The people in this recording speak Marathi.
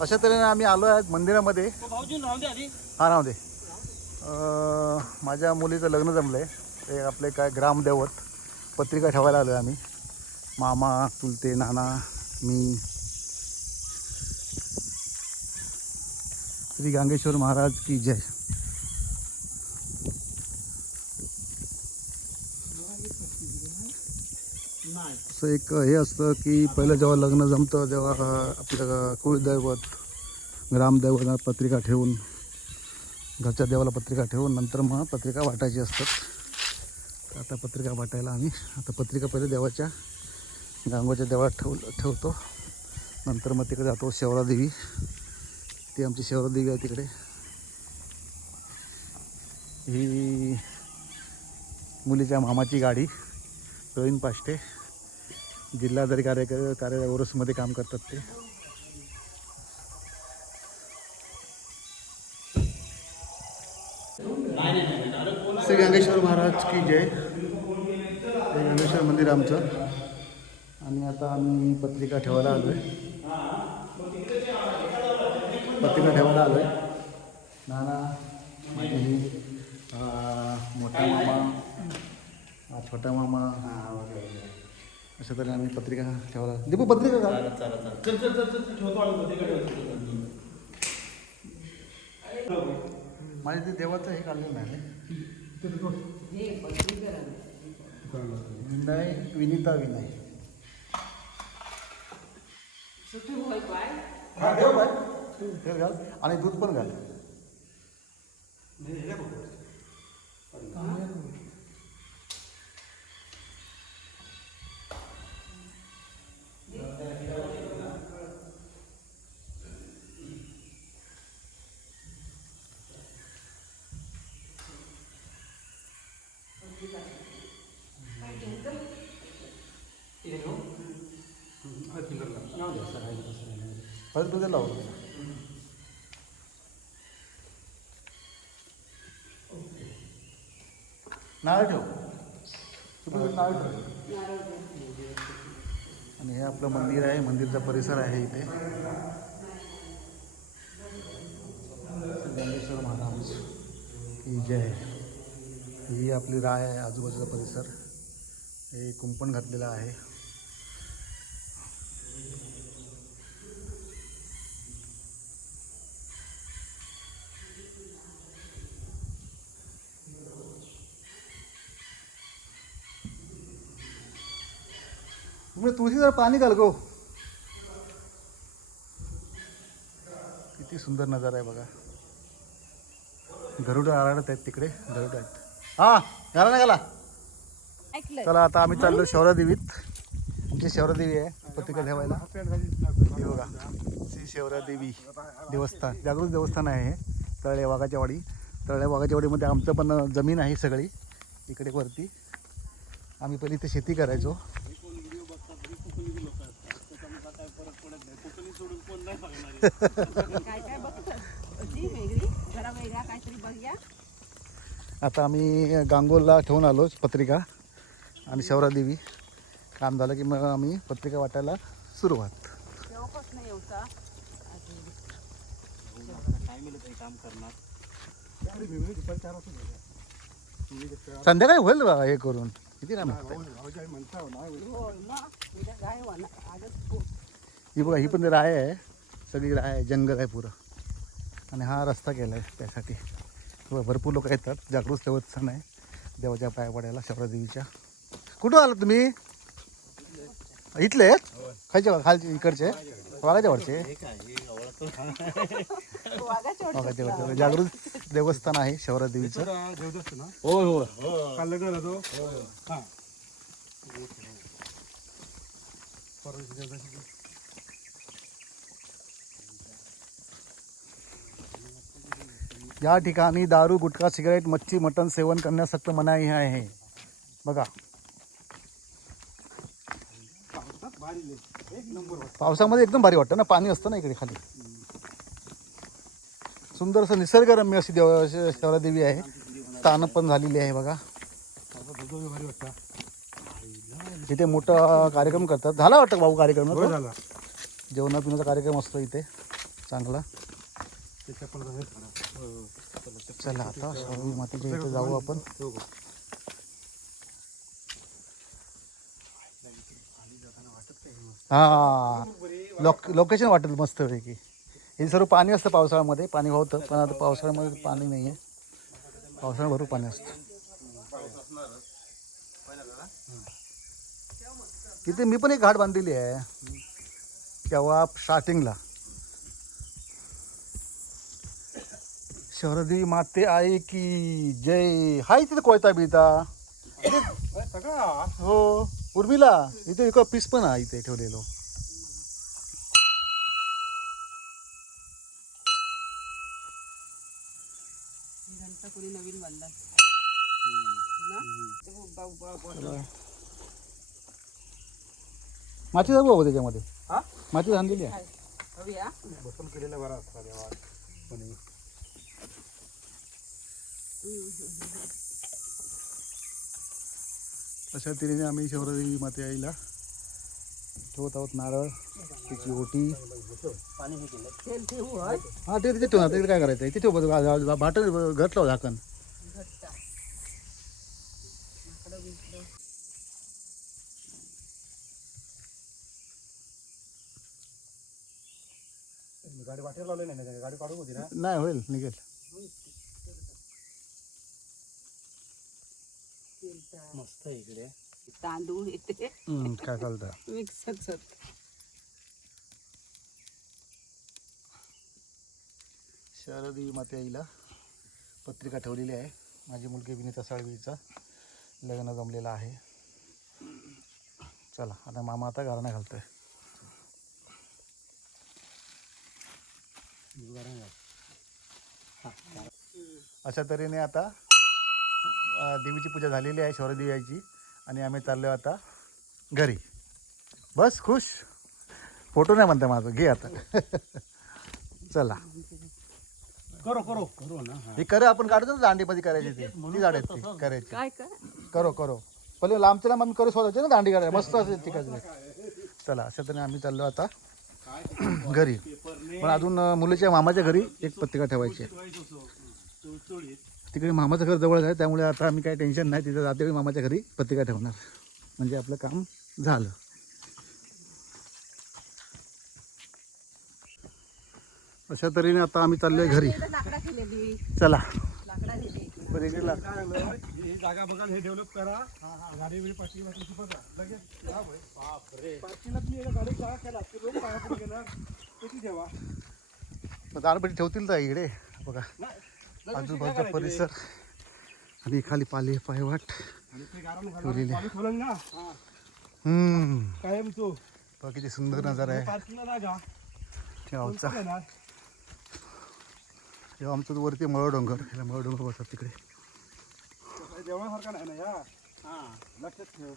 अशा तऱ्हेने आम्ही आलो आहे मंदिरामध्ये. राहू दे आधी. हा नाव दे. माझ्या मुलीचं लग्न जमलं आहे ते आपले काय ग्रामदैवत पत्रिका ठेवायला आलो आहे आम्ही. मामा चुलते नाना मी. श्री गांगेश्वर महाराज की जय. असं एक हे असतं की पहिलं जेव्हा लग्न जमतं तेव्हा आपलं कुळदैवत ग्रामदैवत पत्रिका ठेवून घरच्या देवाला पत्रिका ठेवून नंतर मग पत्रिका वाटायची असतात. आता पत्रिका वाटायला आम्ही आता पत्रिका पहिले देवाच्या गांगोच्या देवाला ठेव ठेवतो. नंतर मग तिकडे जातो शेवरादेवी ती आमची शेवरादेवी आहे तिकडे. ही मुलीच्या मामाची गाडी प्रवीण पाष्टे जिल्हाधिकारी कार्य कार्य ओरसमध्ये काम करतात ते. श्री गंगेश्वर महाराज की जय. श्री गंगेश्वर मंदिर आमचं. आणि आता आम्ही पत्रिका ठेवायला आलो आहे पत्रिका ठेवायला आलो आहे नाना माझी मोठा मामा छोटा मामा अशा तऱ्हेने आम्ही पत्रिका ठेवायला दीपू पत्रिका का? चल चल चल चल चल ठेवतो आम्ही मध्ये कडे माझे ते देवाचं हे काढलेलं नाही विनय विनिता विनय. हा ठेव बाय. ठेव घाल. आणि दूध पण घाल. परत तुझं लाव नारळ ठेव. तुम्ही नारळ ठेव. आणि हे आपलं मंदिर आहे मंदिरचा परिसर आहे इथे. गंगेश्वर महाराज की जय. ही आपली राय आहे आजूबाजूचा परिसर. हे कुंपण घातलेलं आहे. तुम्ही तुळशी जरा पाणी घाल गो. किती सुंदर नजारा आहे बघा. गरुड आरडत आहेत तिकडे गरुड आहेत. हा घाला ना घाला. चला आता आम्ही चाललो शौरादेवीत आमची शौरादेवी आहे पत्रिका ठेवायला. हे बघा श्री शौरादेवी देवस्थान जागृत देवस्थान आहे हे तळ्या वाघाच्या वाडी तळ्या वाघाच्या वाडीमध्ये आमचं पण जमीन आहे सगळी इकडे वरती. आम्ही पहिले इथे शेती करायचो काय काय बघतात अशी वेगळी जरा वेगळा काहीतरी बघूया आता आम्ही गांगोलला ठेवून आलो पत्रिका आणि शौरादेवी काम झालं की मग आम्ही पत्रिका वाटायला सुरुवात. संध्याकाळी होईल बा हे करून. किती आजच खूप ही बघा ही पण राय आहे. सगळी राय आहे जंगल आहे पुरं. आणि हा रस्ता केला आहे त्यासाठी भरपूर लोक येतात जागृत देवस्थान आहे देवाच्या पाया पडायला शौरादेवीच्या कुठं आला तुम्ही? इथले? आहेत? खायचे खालचे इकडचे? वाघाच्या वरचे? वाघाच्या वाघाच्या वरचे. जागृत देवस्थान आहे शौरादेवीचं होय होय. काल लग्न झालं या ठिकाणी दारू गुटखा सिगारेट मच्छी मटण सेवन करण्यास सक्त मनाई आहे. बघा. पावसामध्ये एकदम भारी वाटतं ना पाणी असतं ना इकडे खाली. सुंदर असं निसर्गरम्य अशी देव अशी शौरादेवी आहे. स्थान पण झालेली आहे बघा. इथे मोठा कार्यक्रम करतात. झाला वाटतं भाऊ कार्यक्रम? झाला. जेवणा पिण्याचा कार्यक्रम असतो इथे. चांगला. चला आता शाहू मातीच्या इथे जाऊ आपण. हा लोक लोकेशन वाटेल मस्त पैकी हे सर्व पाणी असतं पावसाळ्यामध्ये पाणी होतं पण आता पावसाळ्यामध्ये पाणी नाही आहे. पावसाळ्यात भरपूर पाणी असतं. इथे मी पण एक घाट बांधलेली आहे. तेव्हा स्टार्टिंगला. शरदी माते आहे की जय. हाय तिथे कोयता बिता हो उर्मिला इथे एक पीस पण आहे इथे ठेवलेलो. माती जाऊ बाबा त्याच्यामध्ये. हा? माती आणलेली आहे. अशा तऱ्हेने आम्ही शौरदेवी माते आईला ठेवत आहोत नारळ त्याची ओटी. पाणी हे ते तिथे ठेव ना तिथे काय करायचं इथे ठेव भाट घटलं झाकण. गाडी वाटेल लावली नाही गाडी काढून होती ना? नाही होईल निघेल. मस्त आहे इकडे. तांदूळ येते. हम्म, काय चालतं? मिक्सच होत. शरदेवी माते आईला पत्रिका ठेवलेली आहे. माझी मुलगी विनीता साळवीचा लग्न जमलेलं आहे. चला आता मामा आता गारणं घालतोय. अशा तऱ्हेने आता देवीची पूजा झालेली आहे शौरदेवी आईची आणि आम्ही चाललो आता घरी. बस खुश. फोटो नाही म्हणता माझं. घे आता. चला. करो करो करो ना. हा. करे आपण काढतो ना दांडीमध्ये करायची ती. ती झाड आहेत ती करायची. काय काय करो करो. पहिले लांबच्या लांब आम्ही करू शोधायचे ना दांडी काढायला मस्त असेल तिकडे चला अशा तऱ्हेने आम्ही चाललो आता घरी. पण अजून मुलीच्या मामाच्या घरी एक पत्रिका ठेवायची आहे. तिकडे मामाचं घर जवळ आहे त्यामुळे आता आम्ही काही टेन्शन नाही तिथे जाते मामाच्या घरी पत्रिका ठेवणार. म्हणजे आपलं काम झालं. अशा तऱ्हेने आता आम्ही चाललोय घरी. चला. जागा बघा हे डेव्हलप करा. गाडी पाठी लगेच. ठेवतील का इकडे बघा. आजूबाजूचा? परिसर. आणि खाली पाली पायवाट ठेवलेली. हा, हम्म. कायम तो. बघा किती सुंदर नजारा आहे. पार्किंगला जागा गावचा कोणतं येणार? हे आमचं तो वरती मळ डोंगर. ह्याला मळ डोंगर बसतात तिकडे. काही देवळासारखा नाही ना या? हा. लक्षात ठेव.